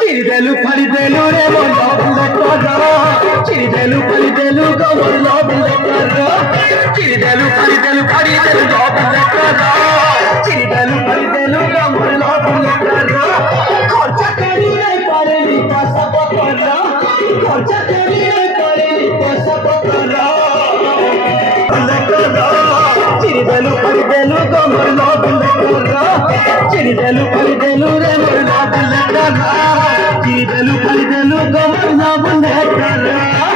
Chiridalu paridelu re mo love letter. Chiridalu paridelu go mo love letter. Chiridalu paridelu love letter. Chiridalu paridelu go mo love letter. Khorcha kariye pareli ka sab kara. Khorcha kariye pareli ka sab kara. Chiridalu paridelu go mo love letter. Chiridalu paridelu re mo love letter. Chiridalu paridelu go mo love letter.